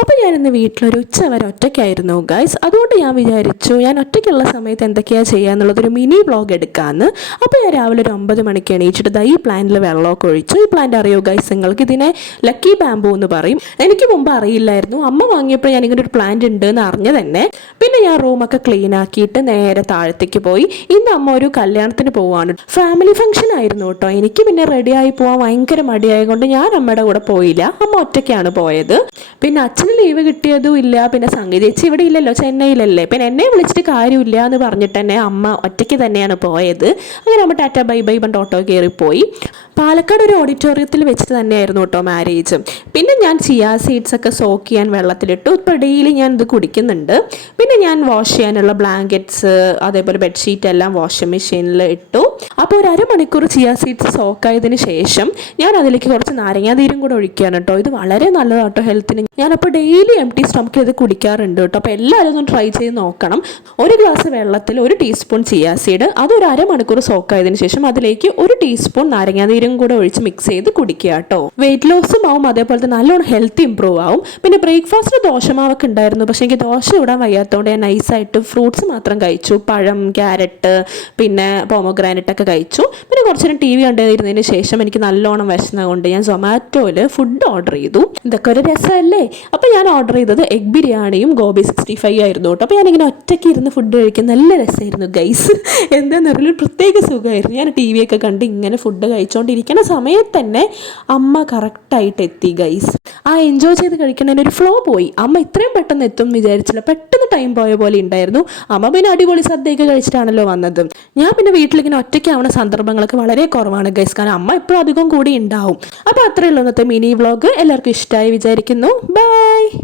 അപ്പോൾ ഞാനിന്ന് വീട്ടിലൊരു ഉച്ച വരെ ഒറ്റയ്ക്കായിരുന്നു ഗൈസ്. അതുകൊണ്ട് ഞാൻ വിചാരിച്ചു ഞാൻ ഒറ്റയ്ക്കുള്ള സമയത്ത് എന്തൊക്കെയാണ് ചെയ്യുക എന്നുള്ളതൊരു മിനി വ്ളോഗ് എടുക്കാമെന്ന്. അപ്പോൾ ഞാൻ രാവിലെ ഒരു 9 മണിക്ക് എണീച്ചിട്ട് ഈ പ്ലാന്റിൽ വെള്ളമൊക്കെ ഒഴിച്ചു. ഈ പ്ലാന്റ് അറിയോ ഗൈസ് നിങ്ങൾക്ക്? ഇതിനെ ലക്കി ബാമ്പു എന്ന് പറയും. എനിക്ക് മുമ്പ് അറിയില്ലായിരുന്നു. അമ്മ വാങ്ങിയപ്പോൾ ഞാനിങ്ങനെ ഒരു പ്ലാന്റ് ഉണ്ട് എന്ന് അറിഞ്ഞ തന്നെ. പിന്നെ ഞാൻ റൂമൊക്കെ ക്ലീൻ ആക്കിയിട്ട് നേരെ താഴത്തേക്ക് പോയി. ഇന്ന് അമ്മ ഒരു കല്യാണത്തിന് പോവാണ്. ഫാമിലി ഫംഗ്ഷൻ ആയിരുന്നു കേട്ടോ. എനിക്ക് പിന്നെ റെഡിയായി പോകാൻ ഭയങ്കര മടിയായതുകൊണ്ട് ഞാൻ അമ്മയുടെ കൂടെ പോയില്ല. അമ്മ ഒറ്റയ്ക്കാണ് പോയത്. പിന്നെ അച്ഛന് ലീവ് കിട്ടിയതും ഇല്ല. പിന്നെ സംഗീത ചേച്ചി ഇവിടെ ഇല്ലല്ലോ, ചെന്നൈയിലല്ലേ. പിന്നെ എന്നെ വിളിച്ചിട്ട് കാര്യമില്ല എന്ന് പറഞ്ഞിട്ട് തന്നെ അമ്മ ഒറ്റയ്ക്ക് തന്നെയാണ് പോയത്. അങ്ങനെ അമ്മ ടാറ്റ ബൈ ബൈ പണ്ട് ഓട്ടോ കയറിപ്പോയി. പാലക്കാട് ഒരു ഓഡിറ്റോറിയത്തിൽ വെച്ചിട്ട് തന്നെയായിരുന്നു കേട്ടോ മാരേജ്. പിന്നെ ഞാൻ ചിയാ സീഡ്സ് ഒക്കെ സോക്ക് ചെയ്യാൻ വെള്ളത്തിലിട്ടു. ഇപ്പോൾ ഡെയിലി ഞാൻ ഇത് കുടിക്കുന്നുണ്ട്. പിന്നെ ഞാൻ വാഷ് ചെയ്യാനുള്ള ബ്ലാങ്കറ്റ്സ് അതേപോലെ ബെഡ്ഷീറ്റ് എല്ലാം വാഷിംഗ് മെഷീനിൽ ഇട്ടു. അപ്പോൾ ഒരു അരമണിക്കൂർ ചിയാ സീഡ്സ് സോക്കായതിന് ശേഷം ഞാൻ അതിലേക്ക് കുറച്ച് നാരങ്ങാനീരും കൂടെ ഒഴിക്കുകയാണ് കേട്ടോ. ഇത് വളരെ നല്ലതാണ് കേട്ടോ ഹെൽത്തിന്. ഞാനപ്പോൾ ഡെയിലി എംപ്റ്റി സ്റ്റൊമക്കിൽ ഇത് കുടിക്കാറുണ്ട് കേട്ടോ. അപ്പോൾ എല്ലാവരും ഒന്ന് ട്രൈ ചെയ്ത് നോക്കണം. ഒരു ഗ്ലാസ് വെള്ളത്തിൽ 1 ടീസ്പൂൺ ചിയാ സീഡ്, അതൊരു അരമണിക്കൂർ സോക്കായതിനു ശേഷം അതിലേക്ക് 1 ടീസ്പൂൺ നാരങ്ങാനീരും കൂടെ ഒഴിച്ച് മിക്സ് ചെയ്ത് കുടിക്കുക കേട്ടോ. വെയിറ്റ് ലോസും ആവും, അതേപോലെ തന്നെ നല്ലോണം ഹെൽത്ത് ഇമ്പ്രൂവ് ആവും. പിന്നെ ബ്രേക്ക്ഫാസ്റ്റിന് ദോശമാവൊക്കെ ഉണ്ടായിരുന്നു. പക്ഷേ എനിക്ക് ദോശ ഇടാൻ വയ്യാത്തതുകൊണ്ട് ഞാൻ നൈസായിട്ട് ഫ്രൂട്ട്സ് മാത്രം കഴിച്ചു. പഴം, ക്യാരറ്റ്, പിന്നെ പോമോഗ്രാനറ്റ് ഒക്കെ കഴിച്ചു. പിന്നെ കുറച്ച് നേരം TV കണ്ടിരുന്നതിന് ശേഷം എനിക്ക് നല്ലോണം വിശന്നതുകൊണ്ട് ഞാൻ സൊമാറ്റോയിൽ ഫുഡ് ഓർഡർ ചെയ്തു. ഇതൊക്കെ ഒരു രസമല്ലേ. അപ്പോൾ ഞാൻ ഓർഡർ ചെയ്തത് എഗ് ബിരിയാണിയും ഗോബി 65 ആയിരുന്നു കേട്ടോ. അപ്പോൾ ഞാനിങ്ങനെ ഒറ്റയ്ക്ക് ഇരുന്ന് ഫുഡ് കഴിക്കാൻ നല്ല രസമായിരുന്നു ഗൈസ്. എന്താണെന്ന് അറിയില്ല, പ്രത്യേക സുഖമായിരുന്നു. ഞാൻ TV ഒക്കെ കണ്ട് ഇങ്ങനെ ഫുഡ് കഴിച്ചുകൊണ്ടിരിക്കുന്ന സമയത്ത് തന്നെ അമ്മ കറക്റ്റായിട്ട് എത്തി ഗൈസ്. ആ എൻജോയ് ചെയ്ത് കഴിക്കുന്നതിന് ഒരു ഫ്ലോ പോയി. അമ്മ ഇത്രയും പെട്ടെന്ന് എത്തും എന്ന് വിചാരിച്ചില്ല. പെട്ടെന്ന് ടൈം പോയ പോലെ ഉണ്ടായിരുന്നു. അമ്മ പിന്നെ അടിപൊളി സദ്യയൊക്കെ കഴിച്ചിട്ടാണല്ലോ വന്നത്. ഞാൻ പിന്നെ വീട്ടിലിങ്ങനെ ഒറ്റയ്ക്കാവുന്ന സന്ദർഭങ്ങളൊക്കെ വളരെ കുറവാണ് ഗൈസ്. കാരണം അമ്മ എപ്പോഴും അധികം കൂടി ഉണ്ടാവും. അപ്പോൾ അത്രയേ ഉള്ളൂ ഇന്നത്തെ മിനി വ്ളോഗ്. എല്ലാവർക്കും ഇഷ്ടമായി വിചാരിക്കുന്നു. ബൈ.